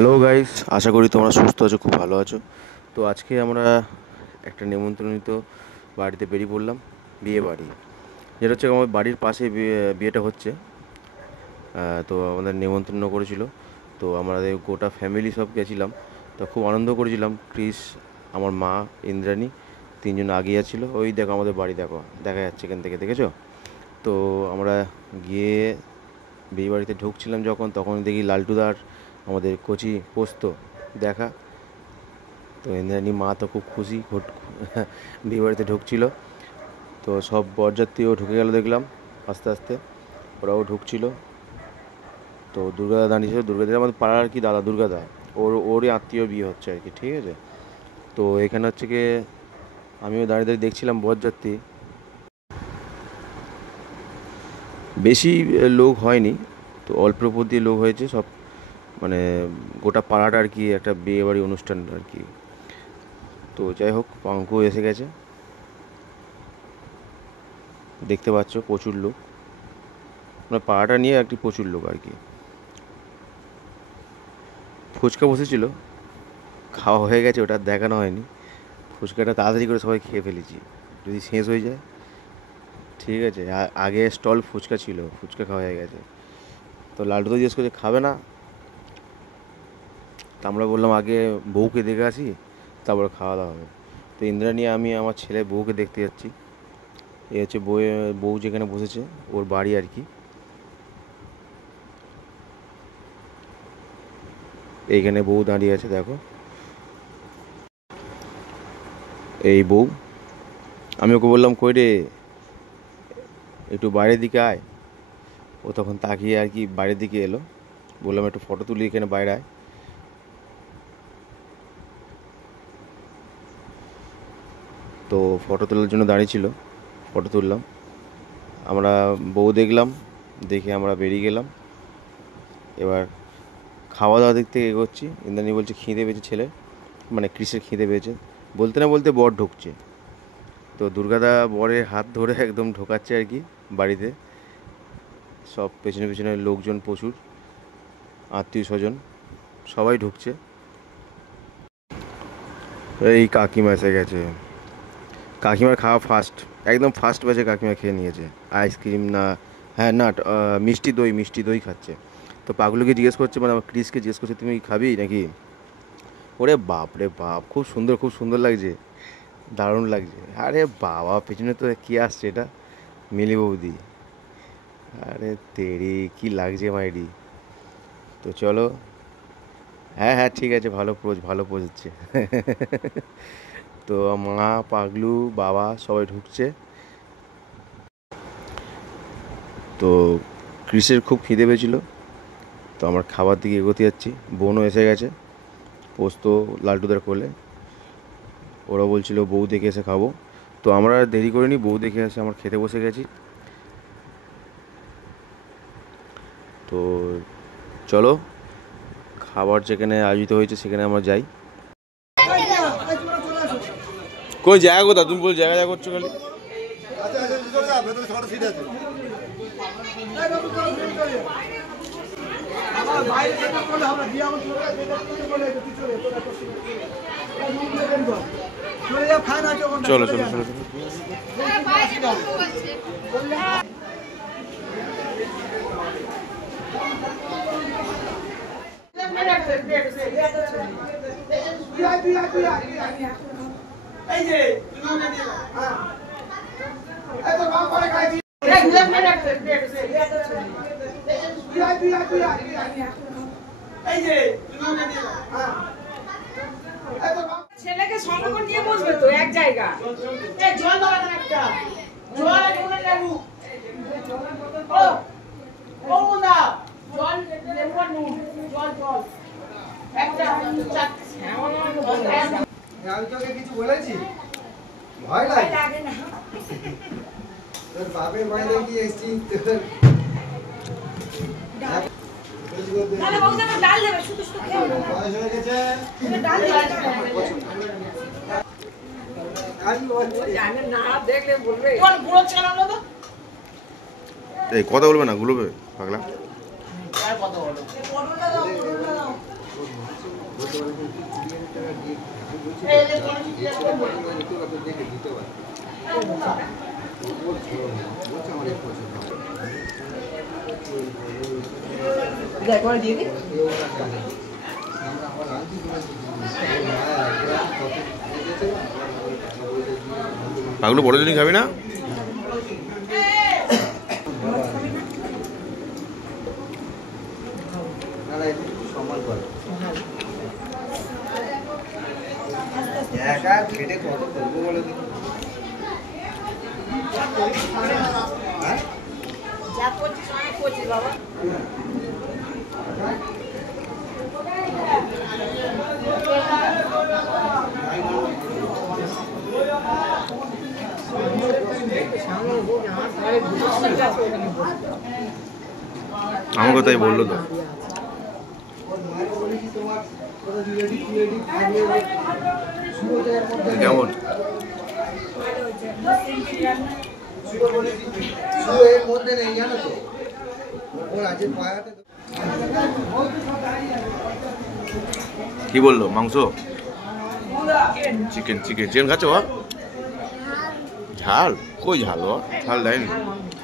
Hello guys, আশা করি তোমরা সুস্থ আছো, খুব ভালো আছো। তো আজকে আমরা একটা নিমন্ত্রণিত বাড়িতে বেরিয়ে পড়লাম, বিয়ে বাড়ি। যেটা হচ্ছে আমার বাড়ির পাশে বিয়েটা হচ্ছে। তো আমাদের নিমন্ত্রণ করেছিল। তো আমাদের গোটা ফ্যামিলি সব গেছিলাম। তো খুব আনন্দ করেছিলাম। ক্রিস, আমার মা, ইন্দ্রাণী, তিনজন আগিয়ে যাচ্ছিলো। ওই দেখো আমাদের বাড়ি, দেখো দেখা যাচ্ছে এখান থেকে, দেখেছো? তো আমরা গিয়ে বিয়ে বাড়িতে ঢুকছিলাম যখন, তখন দেখি লালটুদার আমাদের কচি পোস্ত দেখা। তো ইন্দ্রাণী মা তো খুব খুশি, বিয়ে বাড়িতে ঢুকছিল। তো সব বরযাত্রীও ঢুকে গেল দেখলাম আস্তে আস্তে, ওরাও ঢুকছিল। তো দুর্গাদা দাঁড়িয়েছিল, দুর্গাদা আমাদের পাড়ার আর কি দাদা, দুর্গাদা ওরই আত্মীয় বিয়ে হচ্ছে আর কি, ঠিক আছে? তো এখানে হচ্ছে গিয়ে আমিও দাঁড়িয়ে দাঁড়িয়ে দেখছিলাম বরযাত্রী। বেশি লোক হয়নি, তো অল্প দিয়ে লোক হয়েছে সব, মানে গোটা পাড়াটা আর কি একটা বিয়ে বাড়ি অনুষ্ঠান আর কি। তো যাই হোক, পাঙ্কু এসে গেছে, দেখতে পাচ্ছ প্রচুর লোক, মানে পাড়াটা নিয়ে একটি প্রচুর লোক আর কি। ফুচকা বসেছিল, খাওয়া হয়ে গেছে, ওটা দেখানো হয়নি। ফুচকাটা তাড়াতাড়ি করে সবাই খেয়ে ফেলেছি, যদি শেষ হয়ে যায়। ঠিক আছে, আগে স্টল ফুচকা ছিল, ফুচকা খাওয়া হয়ে গেছে। তো লালটু তো জিজ্ঞেস করছে খাবে না, তা আমরা বললাম আগে বউকে দেখে আসি, তারপরে খাওয়া দাওয়া হবে। তো ইন্দ্রাণী, আমি আমার ছেলে বউকে দেখতে যাচ্ছি। এ হচ্ছে বউ যেখানে বসেছে, ওর বাড়ি আর কি। এইখানে বউ দাঁড়িয়ে আছে, দেখো এই বউ। আমি ওকে বললাম কই রে, একটু বাইরের দিকে আয়। ও তখন তাকিয়ে আর কি বাইরের দিকে এলো। বললাম একটু ফটো তুলি এখানে, বাইরে আয়। তো ফটো তোলার জন্য দাঁড়িয়ে ছিল, ফটো তুললাম। আমরা বউ দেখলাম, দেখে আমরা বেরিয়ে গেলাম। এবার খাওয়া দাওয়া দিক থেকে এগোচ্ছি। ইন্দ্রাণী বলছে খিদে পেয়েছে ছেলে, মানে ক্রিসের খিদে পেয়েছে। বলতে না বলতে বর ঢুকছে। তো দুর্গাদা বরের হাত ধরে একদম ঢোকাচ্ছে আর কি বাড়িতে। সব পেছনে পেছনে লোকজন প্রচুর, আত্মীয় স্বজন সবাই ঢুকছে। এই কাকিমা এসে গেছে। কাকিমার খাওয়া ফার্স্ট, একদম ফার্স্ট ব্যাচে কাকিমা খেয়ে নিয়েছে। আইসক্রিম না, হ্যাঁ না, মিষ্টি দই খাচ্ছে। তো পাগলুকে জিজ্ঞেস করছে, মানে আমার ক্রিসকে জিজ্ঞেস করছে তুমি খাবি নাকি। ওরে বাপ রে বাপ, খুব সুন্দর, খুব সুন্দর লাগছে, দারুণ লাগছে। আরে বাবা, পেছনে তো কী আসছে, এটা মিলি বৌদি। আরে তেরি, কি লাগছে মাইরি। তো চলো, হ্যাঁ হ্যাঁ ঠিক আছে, ভালো পোজ হচ্ছে। তো মা, পাগলু, বাবা সবাই ঢুকছে। তো ক্রিসের খুব খিদে পেয়েছিল, তো আমার খাবার দিকে এগোতে যাচ্ছি। বোনও এসে গেছে, পোস্ত লালটুদার কোলে। ওরা বলছিল বউ দেখে এসে খাবো। তো আমরা আর দেরি করিনি, বউ দেখে এসে আমার খেতে বসে গেছি। তো চলো, খাবার যেখানে আয়োজিত হয়েছে সেখানে আমরা যাই। কই জায়গা কোথা, তুমি বল জায়গা করছো খালি। চলো চলো চলো চলো। ছেলেকে সঙ্গে করে নিয়ে বসবে তো এক জায়গা। এই জল দাও একটা, জল আর লেবু। ও না, জল লেবু আর নুন, জল একটা চাট। আমি তোকে কিছু বলেছি, ভয় লাগে না। তোর বাপের মায়ের কি এসছি তাহলে বউটা তো ডাল দেবে, শুধু শুধু খেও না। বয়স হয়ে গেছে, ডাল দেবে। জানেন না, দেখলে বলবে কোন বুড়ো চালানো তো। এই কথা বলবে না, গুলোবে পাগলা। আর কথা বলো। পাগলু বড় জিনিস খাবি না? একা খেটে কত করবো বলে দেখো। যা করছিস অনেক করছিস বাবা। আমাকে তাই বললো তো। কেমন? এর মধ্যে নেই জানো তো, ওর আছে পায়াতে। কি বললো? মাংস, চিকেন চিকেন চিকেন খাচ্ছ? ঝাল? কই ঝাল? ঝাল দেয়নি।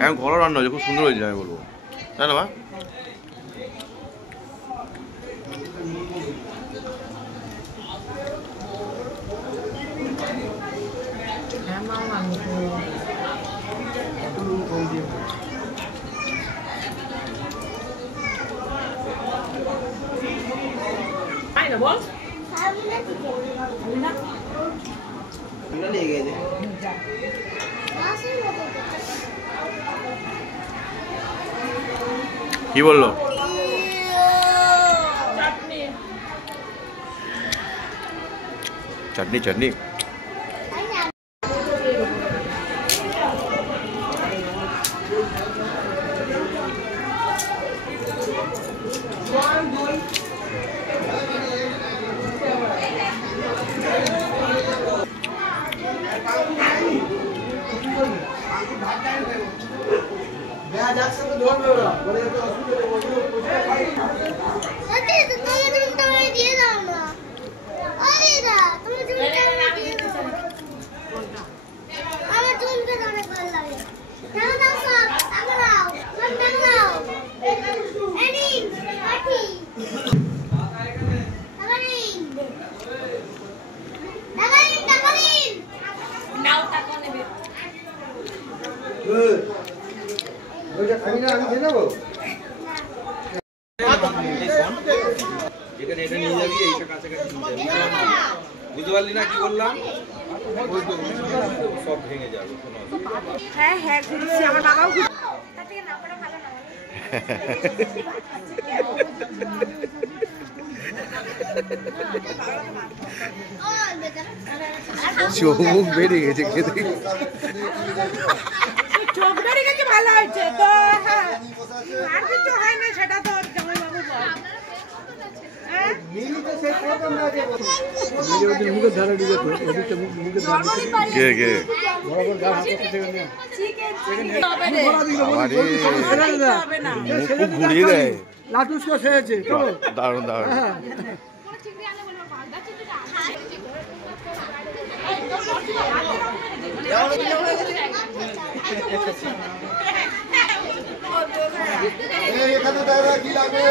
এখন ঘরো রান্না হয়েছে, খুব সুন্দর হয়েছে আমি বলবো, তাই না? বল কি বললো? চাটনি চাটনি। ওইটা খাবি না, আমি খেয়ে নেবো। এটা নিয়ে যাবি, এইটা কাছাকাছি নিয়ে যাবি। বুঝতে পারলি না কি বললাম? ওই তো সব ভেঙে যাবে। হ্যাঁ হ্যাঁ ঘুরছি, আমার বাবাও ঘুরছে। তার থেকে না পড়া ভালো না। চোখ বেড়ে গেছে খেতে। চোখ বেড়ে গেছে ভালো হয়েছে তো। হ্যাঁ আর কিছু হয় না, সেটা তো জামাই বাবু বল। কে কে? খুব ঘুরিয়ে দেয়। লাটুস্কো খেয়েছে দারুণ দারুণ। এখানে দাদা কি লাগবে?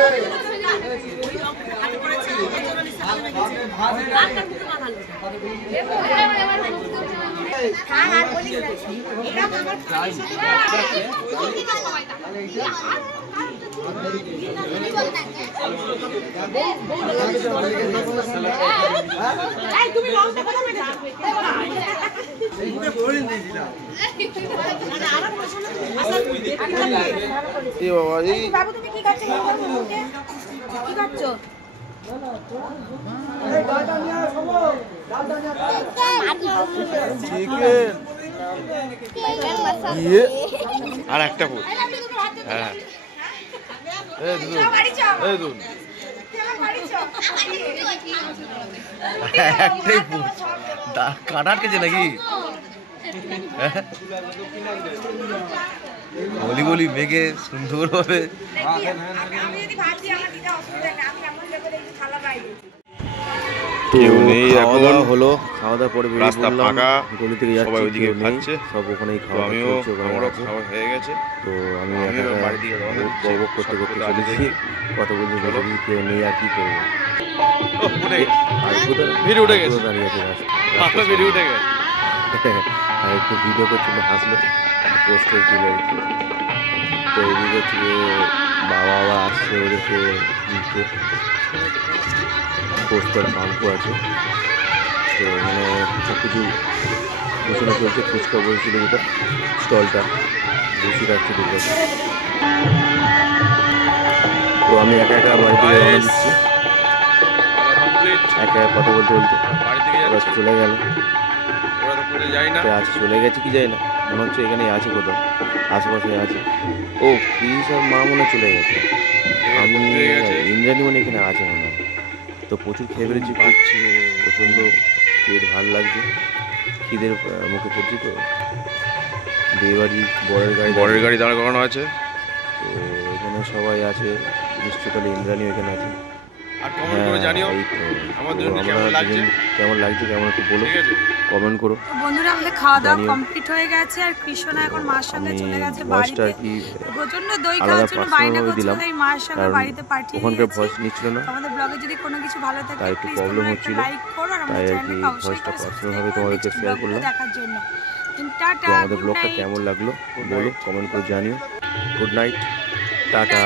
তুমি লঙ্কা কথা বলে বাবু তুমি কি খাচ্ছ? কি খাচ্ছ? আর একটা ফুল। হ্যাঁ একটাই ফুল, কাটা আটকেছে নাকি? গলি গলি মেঘে সুন্দর ভাবে। আমি যদি ভাবছি আমার দিদা অসুবিধা নেই, আমি এমন লেগে থালা বাইরে তো কেউ নেই খাওয়া এখন। দাওয়া হলো, খাওয়া দাওয়া করে বেরিয়ে রাস্তা পড়লাম। ফাঁকা, গলি থেকে যাচ্ছি, সবাই ওইদিকে কেউ নেই, খাচ্ছে। সব ওখানেই তো খাওয়া আমিও, চলছে, ওখানে আমারও আছে। খাওয়া হয়ে গেছে। তো আমি আমি একা এবার একা বাড়ির দিকে রওনা দিচ্ছি। বক করতে করতে সব কথা চলেছি, কথা বলতে চলো। বলতে কেউ নেই, আর কি করবো। উঠে গেছে, আর কোথাও ভিড় উঠে গেছে, দাঁড়িয়ে আছে রাস্তার ভিড় সামনে। উঠে গেছে। আর একটু ভিডিও করছিল, হাসলো, পোস্ট হয়েছিল আর কি। তো এদিকে হচ্ছে গিয়ে বাবা আবার আসছে ওদেরকে নিতে, পোস্টার পাম্পও আছে। তো এখানে সব কিছু গোছানো চলছে, ফুচকা বলছিল যেটা স্টলটা বসে রাখছে ঠিক আছে। তো আমি একা একা বাড়ি থেকে রওনা দিচ্ছি, কমপ্লিট। একা একা কথা বলতে বলতে বাড়ি থেকে ওরা যাচ্ছি, চলে গেল। ওরা তো করে যাই না। কোথায় আছে, চলে গেছে কি যায় না, মনে হচ্ছে এখানেই আছে কোথাও, আশেপাশে আছে। ও পিস আর মা মনে হয় চলে গেছে, আমি হয়ে গেছে। ইন্দ্রাণী মনে এখানে আছে মনে হয়। তো প্রচুর খেয়ে ফেলেছি, পাচ্ছে প্রচণ্ড পেট ভালো লাগছে, খিদের মুখে পড়ছি। তো বিয়ে বাড়ি বরের গাড়ি দাঁড় করানো আছে। তো এখানে সবাই আছে, নিশ্চয় তাহলে ইন্দ্রাণী এখানে আছে। আর কমেন্ট করে জানিও এই তো। আমার তো দুজনকে আমরা কেমন লাগছে। দুজন কেমন লাগছে, কেমন একটু বলো, ঠিক আছে, কমেন্ট করো। তো বন্ধুরা আমাদের খাওয়া দাওয়া জানিও। কমপ্লিট হয়ে গেছে, আর কৃষ্ণা এখন মার সঙ্গে আমি চলে গেছে ভয়েসটা বাড়িতে। আর কি প্রচন্ড দই আলাদা খাওয়ার জন্য বায়না পার্সোনালভাবে করছিল, দিলাম, তাই মায়ের সঙ্গে কারণ বাড়িতে পাঠিয়ে ওখানকার দিয়েছি। ভয়েস নিচ্ছিল না, আমাদের ব্লগে যদি কোনো কিছু ভালো থাকে তাই একটু প্লিজ প্রবলেম তোমরা একটু হচ্ছিল, লাইক করো, আর তাই আমাদের আর কি চ্যানেলকে অবশ্যই ভয়েসটা করে পার্সোনালভাবে সাবস্ক্রাইব করো তোমাদেরকে নেক্সট শেয়ার ব্লগগুলো করলাম। দেখার জন্য। তো টাটা, আমাদের গুড ব্লগটা নাইট। কেমন লাগলো বলো, কমেন্ট করে জানিও। Good night, tata.